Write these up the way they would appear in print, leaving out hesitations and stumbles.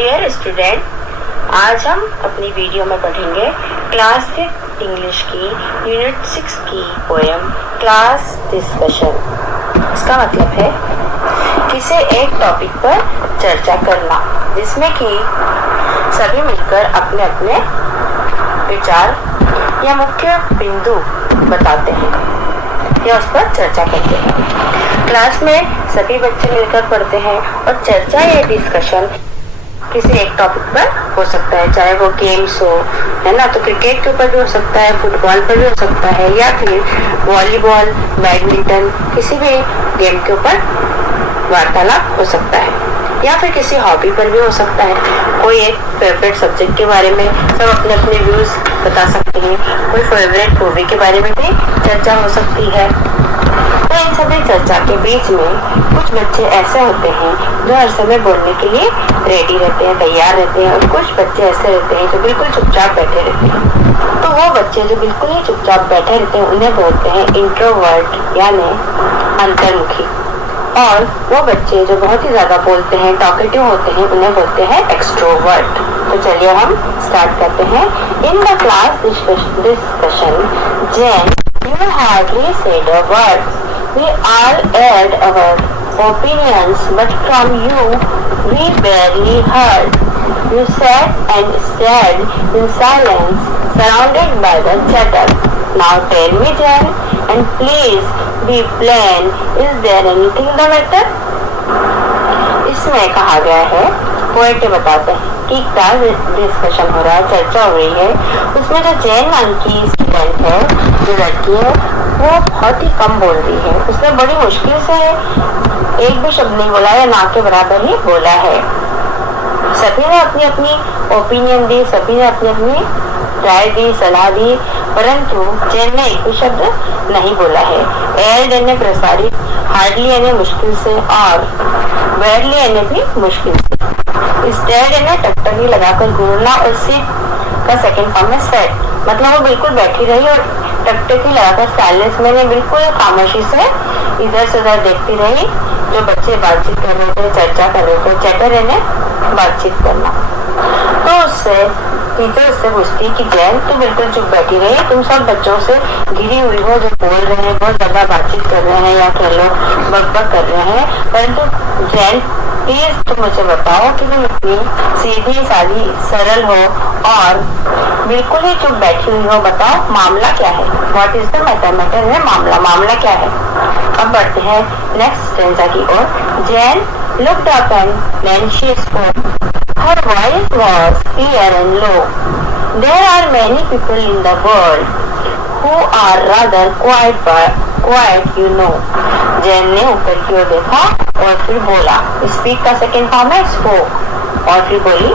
Dear student, आज हम अपनी वीडियो में पढ़ेंगे क्लास 5 इंग्लिश की यूनिट 6 की पोएम क्लास डिस्कशन। इसका मतलब है किसी एक टॉपिक पर चर्चा करना जिसमें कि सभी मिलकर अपने अपने विचार या मुख्य बिंदु बताते हैं या उस पर चर्चा करते हैं। क्लास में सभी बच्चे मिलकर पढ़ते हैं और चर्चा या डिस्कशन किसी एक टॉपिक पर हो सकता है, चाहे वो गेम्स हो, है ना, तो क्रिकेट के ऊपर भी हो सकता है, फुटबॉल पर भी हो सकता है, या फिर वॉलीबॉल, बैडमिंटन, किसी भी गेम के ऊपर वार्तालाप हो सकता है, या फिर किसी हॉबी पर भी हो सकता है। कोई एक फेवरेट सब्जेक्ट के बारे में सब अपने अपने व्यूज बता सकते हैं, कोई फेवरेट मूवी के बारे में भी चर्चा हो सकती है। तो इन सभी चर्चा के बीच में कुछ बच्चे ऐसे होते हैं जो हर समय बोलने के लिए रेडी रहते हैं, तैयार रहते हैं, और कुछ बच्चे ऐसे रहते हैं जो बिल्कुल चुपचाप बैठे रहते हैं। तो वो बच्चे जो बिल्कुल ही चुपचाप बैठे रहते हैं उन्हें बोलते हैं इंट्रोवर्ट यानी अंतर्मुखी, और वो बच्चे जो बहुत ही ज्यादा बोलते हैं, टॉकेटिव होते हैं, उन्हें बोलते हैं एक्सट्रोवर्ट। तो चलिए हम स्टार्ट करते हैं। In the class discussion Jen, you hardly said a word. We all aired our opinions, but from you we barely heard. You sat and stared in silence, surrounded by the chatter. Now tell me, Jen, and please be plain, is there anything the matter? इसमें कहा गया है, poet बताते हैं कि class discussion हो रहा है, चर्चा हो रही है। उसमें जो जैन नाम की स्टूडेंट है, जो लड़की है, वो बहुत ही कम बोल रही है। उसने बड़ी मुश्किल से एक भी शब्द नहीं बोला है, ना के बराबर ही बोला है। सभी ने अपनी अपनी ओपिनियन दी, सभी ने अपनी अपनी राय दी, सलाह दी, परंतु जैन ने एक भी शब्द नहीं बोला है। एयर्ड ने प्रसारित, हार्डली यानी मुश्किल से, और बैडली यानी भी मुश्किल से। स्टेड ने टकटकी लगाकर घूरना, और सिट का सेकंड फॉर्म है सेट, मतलब वो बिल्कुल बैठी रही और टकटकी लगाकर साइलेंस में बिल्कुल खामोशी से इधर से उधर देखती रही। जो बच्चे बातचीत कर रहे थे, चर्चा कर रहे थे, चैटर ने बातचीत करना। तो उससे टीचर उससे पूछती कि जैन तू बिल्कुल चुप बैठी रही, तुम सब बच्चों से घिरी हुई हो जो बोल रहे हैं, बहुत ज्यादा बातचीत कर रहे हैं, या कह लो बकबक कर रहे हैं, परंतु जैन प्लीज तुम मुझे बताओ कि तुम इतनी सीधी सादी सरल हो और बिल्कुल ही चुप बैठी हुई हो, बताओ मामला क्या है। What is the matter, matter है मामला क्या है। अब बढ़ते हैं नेक्स्ट स्टेंजा की ओर। Jain looked up and then she spoke. Her voice was clear and low. There are many people in the world who are rather quiet, you know. Jain ने ऊपर की ओर देखा और फिर बोला। स्पीक का सेकेंड फॉर्म है स्पोक, और फिर बोली।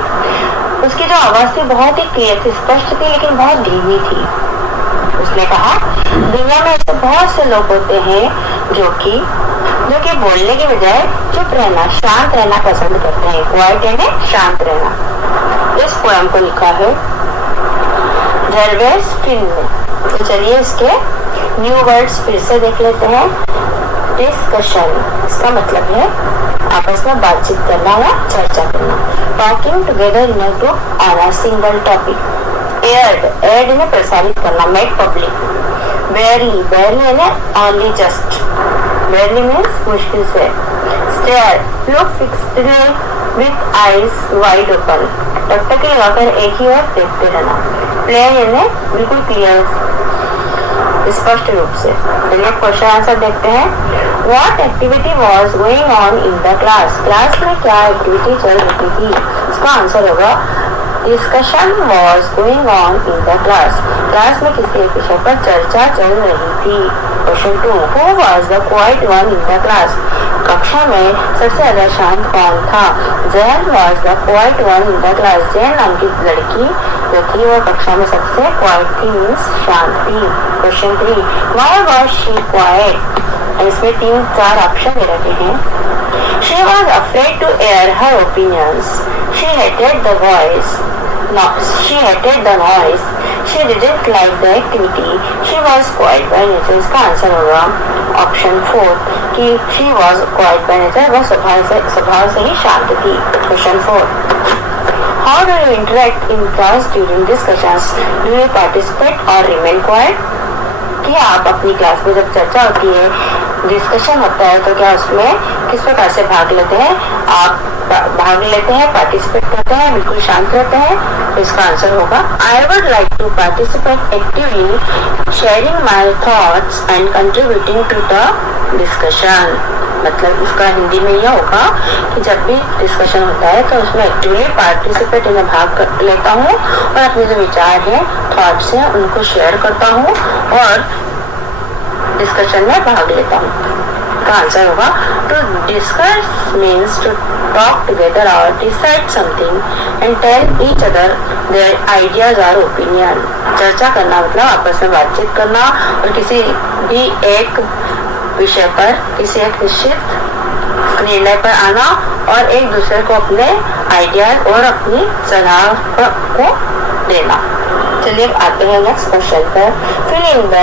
उसकी जो आवाज थी बहुत ही क्लियर थी, स्पष्ट थी, लेकिन बहुत धीमी थी। उसने कहा दुनिया में ऐसे बहुत से लोग होते हैं जो कि बोलने के बजाय चुप रहना, शांत रहना पसंद करते हैं। क्वाइट यानी शांत रहना। इस पोएम को लिखा है जर्वेस फिन ने। तो चलिए इसके न्यू वर्ड्स फिर से देख लेते हैं। डिस्कशन, इसका मतलब है आपस में बातचीत करना या चर्चा करना। Talking together in a group on a single topic. Aired ने प्रसारित करना, मेड पब्लिक। बेयरली यानी ओनली जस्ट, बेयरली मीन्स मुश्किल से। Stare, look fixedly with eyes wide open, टकटकी लगाकर एक ही ओर देखते रहना। प्लेन यानी बिल्कुल क्लियर, स्पष्ट रूप से। चलिए क्वेश्चन आंसर देखते हैं। What activity was going on in the class? Class में क्या एक्टिविटी चल रही थी? इसका आंसर होगा discussion was going on in the class. Class में किसी एक विषय पर चर्चा चल रही थी। Question 2, Who was the quiet one in the class? कक्षा में सबसे ज्यादा शांत कौन था? Jen was the quiet one in the class. Jain नाम की लड़की जो थी वो कक्षा में सबसे क्वाइट थी, मीन्स शांत थी। Question 3, Why was she quiet? इसमें 3-4 ऑप्शन दे रखे हैं। She was afraid to air her opinions. She hated the voice. No, she hated the noise. She didn't like the activity. She was quiet by nature. इसका answer होगा option 4 कि she was quiet by nature, वह स्वभाव से ही शांत थी। Question 4, How do you interact in class during discussions? Do you participate or remain quiet? कि आप अपनी क्लास में जब चर्चा होती है, डिस्कशन होता है, तो क्या उसमें किस प्रकार से भाग लेते हैं? आप भाग लेते हैं, पार्टिसिपेट करते हैं, बिल्कुल शांत रहते हैं? तो इसका आंसर होगा I would like to participate actively sharing my thoughts and contributing to the discussion. मतलब इसका हिंदी में यह होगा कि जब भी डिस्कशन होता है तो उसमें एक्टिवली पार्टिसिपेट में भाग लेता हूँ और अपने जो विचार हैं, थॉट्स हैं, उनको शेयर करता हूँ और डिस्कशन में भाग लेता हूँ। का आंसर होगा to discuss means to talk together और decide something and tell each other their ideas और ओपिनियन। चर्चा करना मतलब आपस में बातचीत करना और किसी भी एक विषय पर, किसी एक निश्चित निर्णय पर आना और एक दूसरे को अपने आइडियाज और अपनी सलाह को देना। चलिए आते हैं नेक्स्ट क्वेश्चन पर। Fill in the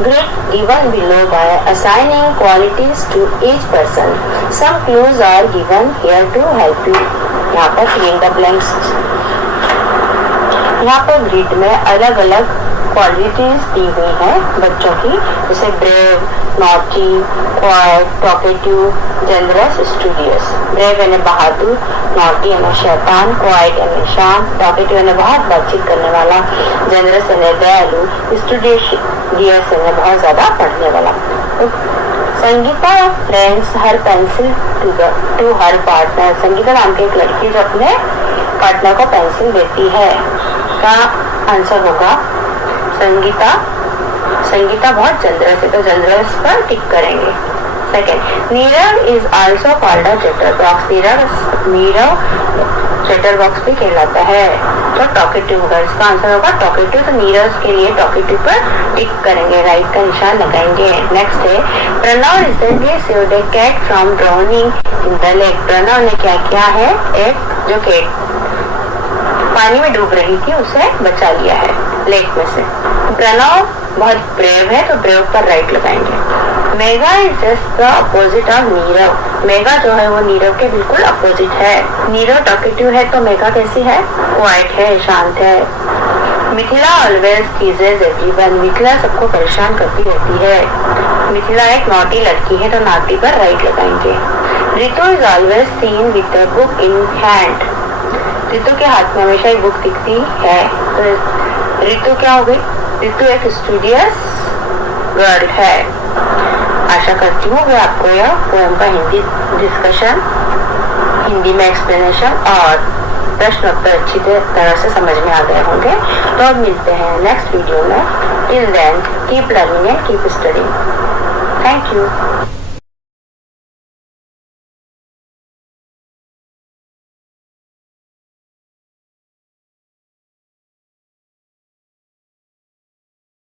grid given below by assigning qualities to each person. Some clues are given here to help you. यहाँ पर फिल इन द ब्लैंक्स। यहाँ पर ग्रिड में अलग अलग क्वालिटीज दी हुई है बच्चों की, जैसे brave, naughty, quite, talkative, generous, studious. Brave यानी बहादुर, नॉटी यानी शैतान, क्वाइट यानी शांत, टॉकेटिव यानी बहुत बातचीत करने वाला, जनरस यानी दयालु, स्टूडियस यानी बहुत ज्यादा पढ़ने वाला। Sangeeta friends her pencil to her partner. Sangeeta नाम की एक लड़की जो अपने पार्टनर को पेंसिल देती है, का आंसर होगा संगीता बहुत जनरस है, तो जनरस पर टिक करेंगे। Second, Nirav is also called a chatter box. Nirav chatter box भी कहलाता है, तो टॉकेटिव होगा। इसका आंसर होगा टॉकेटिव। तो नीरव के लिए टॉकेटिव पर टिक करेंगे, राइट का निशान लगाएंगे। नेक्स्ट है, Pranav recently saved a cat from drowning in the lake. Pranav ने क्या किया है? एक जो कैट पानी में डूब रही थी उसे बचा लिया है लेक में से। प्रणव बहुत ब्रेव है, तो ब्रेव पर राइट लगाएंगे। Mega is just the opposite of Nirav. Mega जो है वो नीरव के बिल्कुल अपोजिट है। नीरव टॉकेटिव है, तो मेगा कैसी है? क्वाइट है, शांत है। Mithila always teases everyone. Mithila सबको परेशान करती रहती है। मिथिला एक नॉटी लड़की है, तो नॉटी पर राइट लगाएंगे। Ritu is always seen with the book in hand. Ritu के हाथ में हमेशा एक बुक दिखती है, तो रितु क्या हो गई? रितु एक स्टूडियस गर्ल है। आशा करती हूँ कि आपको यह पोएम का हिंदी डिस्कशन, हिंदी में एक्सप्लेनेशन और प्रश्न उत्तर अच्छी तरह से समझ में आ गए होंगे। तो अब मिलते हैं नेक्स्ट वीडियो में। Till then keep learning and keep studying. Thank you.